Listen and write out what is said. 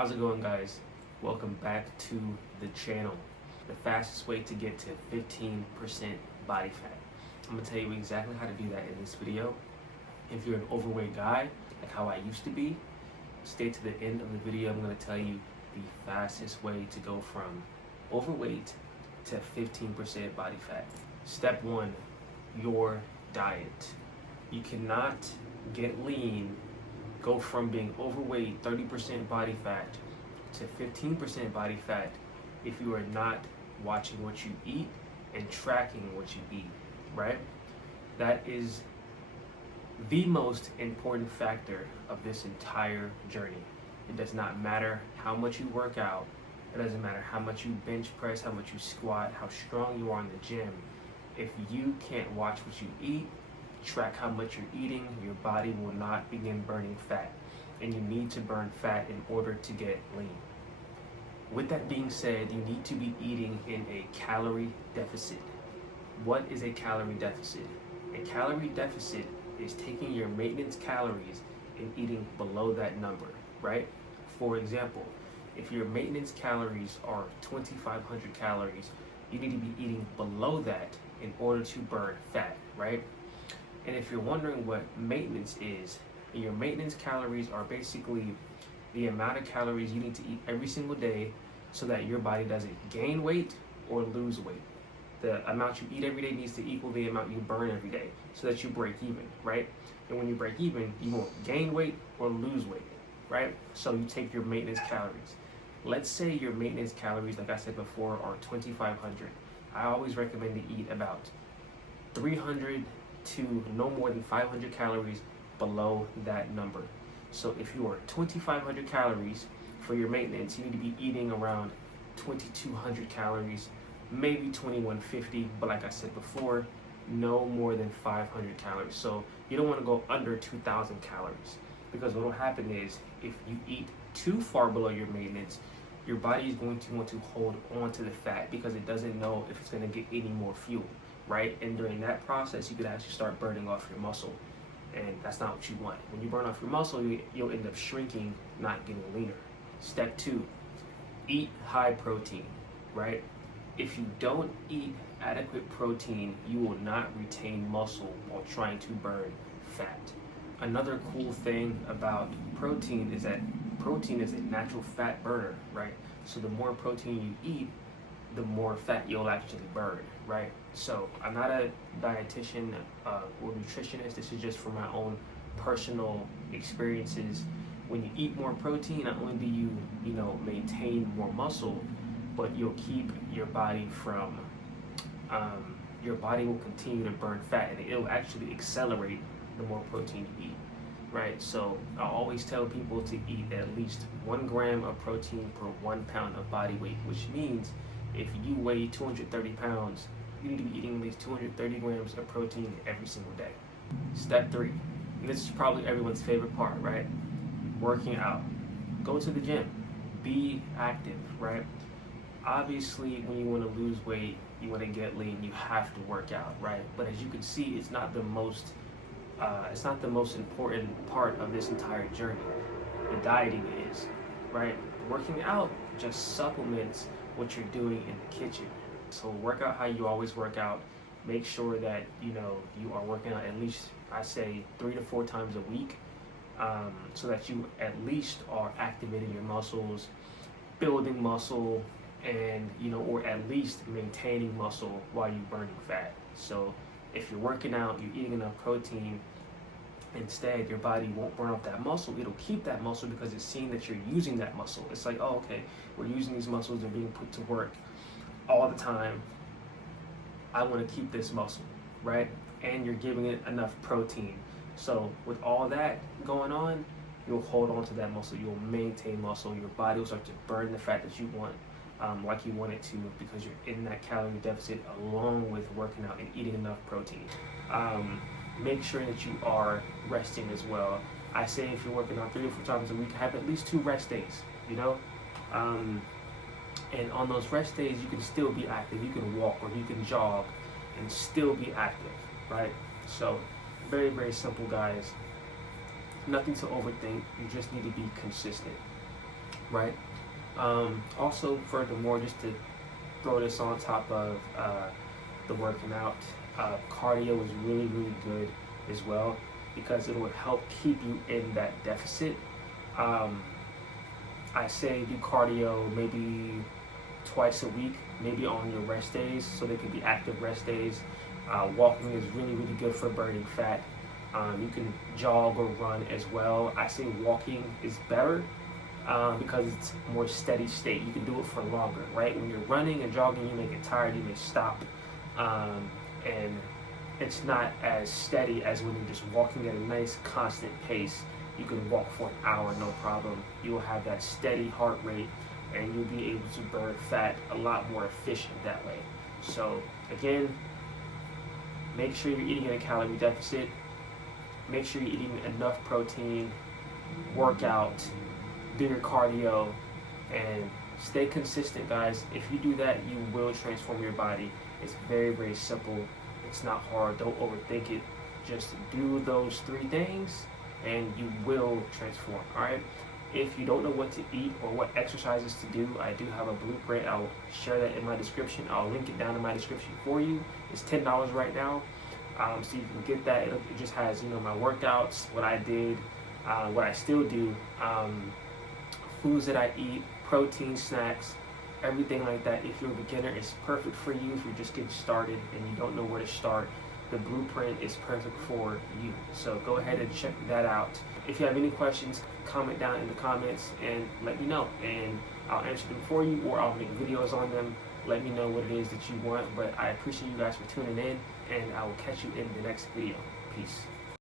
How's it going, guys? Welcome back to the channel. The fastest way to get to 15% body fat. I'm gonna tell you exactly how to do that in this video. If you're an overweight guy, like how I used to be, stay to the end of the video. I'm gonna tell you the fastest way to go from overweight to 15% body fat. Step one, your diet. You cannot get lean, go from being overweight, 30% body fat, to 15% body fat if you are not watching what you eat and tracking what you eat, right? That is the most important factor of this entire journey. It does not matter how much you work out. It doesn't matter how much you bench press, how much you squat, how strong you are in the gym. If you can't watch what you eat, track how much you're eating, your body will not begin burning fat. And you need to burn fat in order to get lean. With that being said, you need to be eating in a calorie deficit. What is a calorie deficit? A calorie deficit is taking your maintenance calories and eating below that number, right? For example, if your maintenance calories are 2,500 calories, you need to be eating below that in order to burn fat, right? And if you're wondering what maintenance is, your maintenance calories are basically the amount of calories you need to eat every single day so that your body doesn't gain weight or lose weight. The amount you eat every day needs to equal the amount you burn every day so that you break even, right? And when you break even, you won't gain weight or lose weight, right? So you take your maintenance calories. Let's say your maintenance calories, like I said before, are 2,500. I always recommend to eat about 300 to no more than 500 calories below that number. So if you are 2,500 calories for your maintenance, you need to be eating around 2,200 calories, maybe 2,150, but like I said before, no more than 500 calories. So you don't want to go under 2,000 calories, because what will happen is if you eat too far below your maintenance, your body is going to want to hold on to the fat because it doesn't know if it's going to get any more fuel, right? And during that process, you could actually start burning off your muscle. And that's not what you want. When you burn off your muscle, you'll end up shrinking, not getting leaner. Step two, eat high protein, right? If you don't eat adequate protein, you will not retain muscle while trying to burn fat. Another cool thing about protein is that protein is a natural fat burner, right? So the more protein you eat, the more fat you'll actually burn, right? So I'm not a dietitian or nutritionist. This is just from my own personal experiences. When you eat more protein, not only do you maintain more muscle, but you'll keep your body from, your body will continue to burn fat, and it'll actually accelerate the more protein you eat, right? So I always tell people to eat at least 1 gram of protein per 1 pound of body weight, which means if you weigh 230 pounds, you need to be eating at least 230 grams of protein every single day. Step three, and this is probably everyone's favorite part, right? Working out. Go to the gym. Be active, right? Obviously, when you want to lose weight, you want to get lean, you have to work out, right? But as you can see, it's not the most important part of this entire journey. The dieting is, right? Working out just supplements what you're doing in the kitchen. So work out how you always work out. Make sure that you are working out at least, I say, 3 to 4 times a week, so that you at least are activating your muscles, building muscle, and or at least maintaining muscle while you're burning fat. So if you're working out, you're eating enough protein, instead your body won't burn up that muscle. It'll keep that muscle because it's seeing that you're using that muscle. It's like, oh, okay, we're using these muscles, they're being put to work all the time. I want to keep this muscle, right? And you're giving it enough protein. So with all that going on, you'll hold on to that muscle. You'll maintain muscle. Your body will start to burn the fat that you want, like you want it to, because you're in that calorie deficit along with working out and eating enough protein. Make sure that you are resting as well. I say if you're working out 3 or 4 times a week, have at least 2 rest days, and on those rest days, you can still be active. You can walk or you can jog and still be active, right? So very, very simple, guys. Nothing to overthink. You just need to be consistent. right? Also, furthermore, just to throw this on top of the working out, cardio is really, really good as well, because it will help keep you in that deficit. I say do cardio maybe twice a week, maybe on your rest days, so they can be active rest days. Walking is really, really good for burning fat. You can jog or run as well. I say walking is better because it's more steady state. You can do it for longer, right? When you're running and jogging, you may get tired, you may stop, and it's not as steady as when you're just walking at a nice constant pace. You can walk for an hour, no problem. You'll have that steady heart rate, and you'll be able to burn fat a lot more efficient that way. So again, make sure you're eating in a calorie deficit. Make sure you're eating enough protein, work out, do your cardio, and stay consistent, guys. If you do that, you will transform your body. It's very, very simple. It's not hard. Don't overthink it. Just do those 3 things and you will transform, all right? If you don't know what to eat or what exercises to do, I do have a blueprint. I'll share that in my description. I'll link it down in my description for you. It's $10 right now. So you can get that. It just has, my workouts, what I did, what I still do, foods that I eat, protein snacks, everything like that. If you're a beginner, it's perfect for you. If you're just getting started and you don't know where to start, the blueprint is perfect for you. So go ahead and check that out. If you have any questions, comment down in the comments and let me know, and I'll answer them for you, or I'll make videos on them. Let me know what it is that you want. But I appreciate you guys for tuning in, and I will catch you in the next video. Peace.